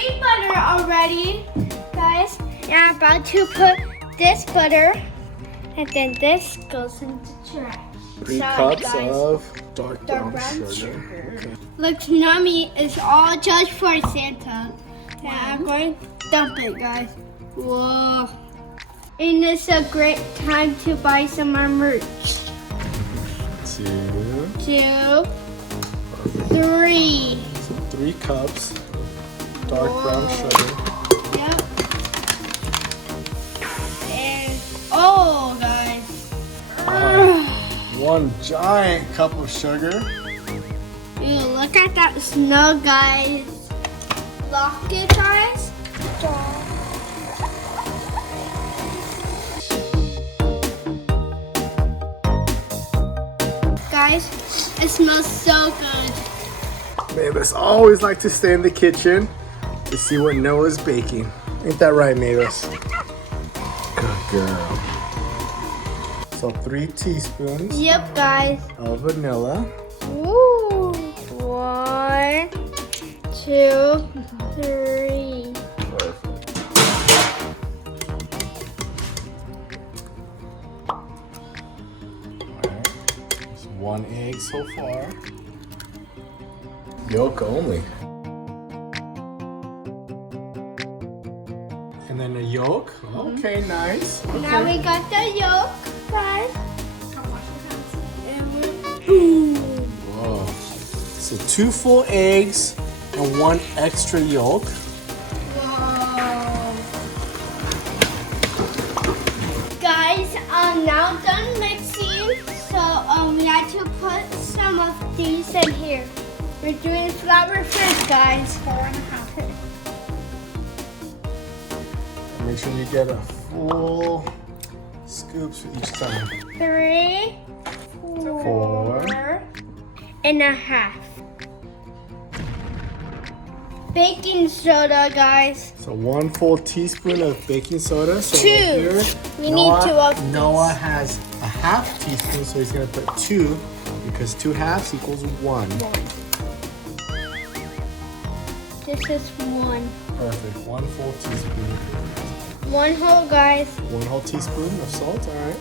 3 butter already, guys. And I'm about to put this butter, and then this goes into trash. 3 Sorry, cups guys. of dark brown sugar. Okay. Looks yummy. It's all just for Santa. And I'm going to dump it, guys. Whoa. And it's a great time to buy some more merch. 2. 2, 3. So 3 cups of dark brown sugar. Yep. And oh, guys. 1 giant cup of sugar. Ew, look at that snow, guys. Lock it, guys. Guys, it smells so good. Mavis always like to stay in the kitchen to see what Noah's baking. Ain't that right, Mavis? Good girl. So 3 teaspoons Yep, guys. of vanilla. Ooh. 1, 2, 3. Alright. There's 1 egg so far. Yolk only. And then the yolk. Okay, nice. Okay. Now we got the yolk, guys. Whoa. So 2 full eggs and 1 extra yolk. Whoa. Guys, now I'm done mixing. So we have to put some of these in here. We're doing flour first, guys. 4.5. Make sure you get a full scoops for each time. 3, 4 and a half. Baking soda, guys. So 1 full teaspoon of baking soda. So 2. right here, We need 2 of these. Noah has a half teaspoon, so he's gonna put 2 because 2 halves equals 1. This is 1. Perfect. 1 full teaspoon. 1 whole, guys. 1 whole teaspoon of salt. All right.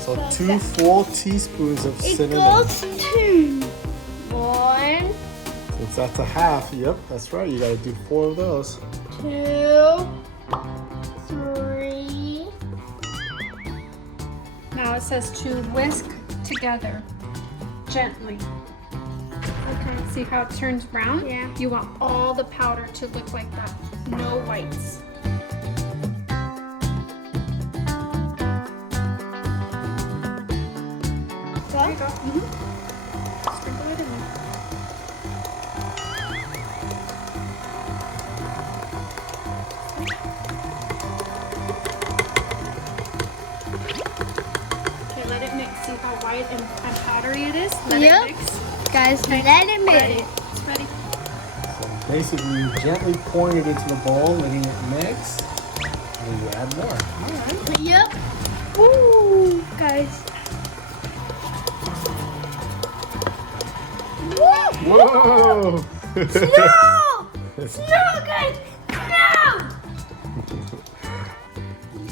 So So 2 that- full teaspoons of It cinnamon. goes 2. 1, Since that's a half, yep, that's right. You gotta do 4 of those. 2, 3. Now it says to whisk together gently. Okay. See how it turns brown? Yeah. You want all the powder to look like that. No whites. There you go. Sprinkle it in there. Okay, let it mix. See how white and powdery it is? Let Yep. it mix. Guys, let it Ready. mix. It's ready. So basically, you gently pouring it into the bowl, letting it mix, and you add more. All right. Yep. Woo, guys. Woo! Whoa! Snow! Snow, guys! Snow!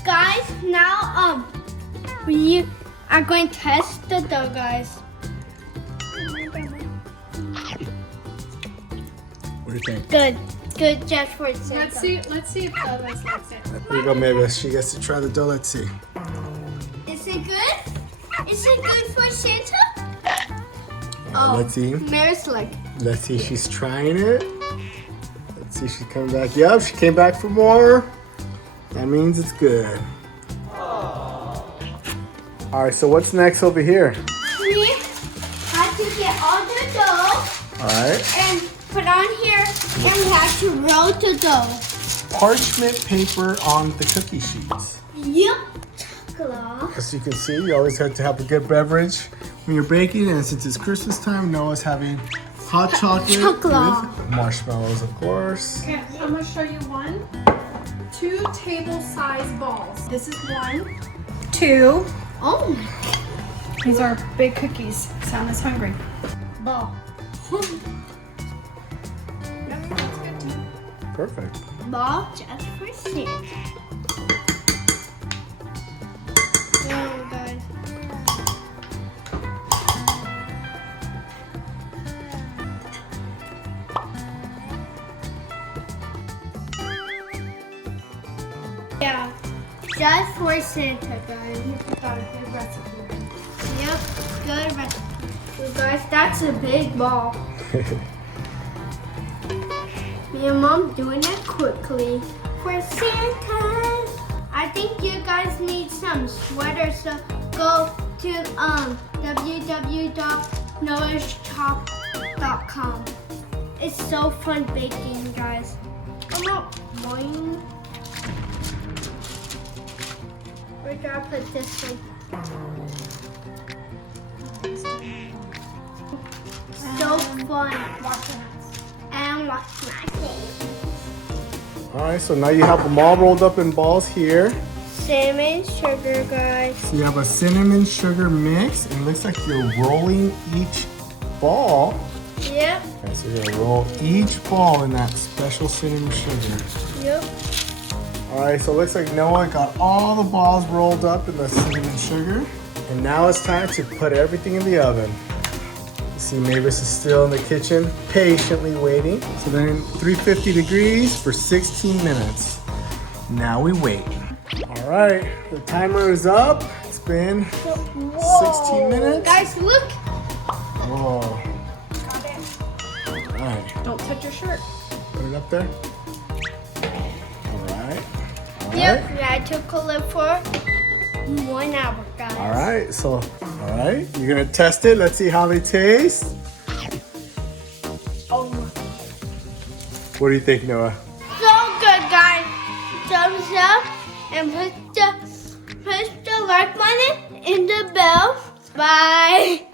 Guys, now we are going to test the dough, guys. What do you think? Good. Good just for Santa. Let's see if Elvis likes it. Here you go, Mavis. She gets to try the dough. Let's see. Is it good? Is it good for Santa? Let's see. Mary's like, Let's see. She's trying it. Let's see. She's coming back. Yep, she came back for more. That means it's good. All right. So what's next over here? we have to get all the dough All right. and put on here, and we have to roll the dough. Parchment paper on the cookie sheets. Yep. Chocolate. As you can see, you always have to have a good beverage when you're baking, and since it's Christmas time, Noah's having hot chocolate with marshmallows, of course. Okay, I'm gonna show you 2 table-sized balls. This is 1, 2. Oh my These are big cookies. Sam is hungry. ball. perfect. Ball just for Santa. Oh, guys. Yeah, just for Santa, guys. Got a good recipe. Yep, good recipe. So guys, that's a big ball. Me and Mom doing it quickly for Santa. I think you guys need some sweaters, so go to www.𝐄𝐍𝐉𝐎𝐻𝐿.com. It's so fun baking, guys. I'm not boing. Where do I put this one? So fun. And watch my face. Alright, so now you have them all rolled up in balls here. Cinnamon sugar, guys. So you have a cinnamon sugar mix, and it looks like you're rolling each ball. Yep. Okay, so you're gonna roll each ball in that special cinnamon sugar. Yep. Alright, so it looks like Noah got all the balls rolled up in the cinnamon sugar. And now it's time to put everything in the oven. You see Mavis is still in the kitchen, patiently waiting. So then 350 degrees for 16 minutes. Now we wait. Alright, the timer is up. It's been 16 minutes. Guys, look. Whoa. Got it. Alright, Don't touch your shirt. put it up there. Alright. Yep, I took a look for 1 hour, guys. Alright, so, alright, you're gonna test it. Let's see how they taste. Oh, What do you think, Noah? so good, guys. Thumbs up and push the like button and the bell. Bye.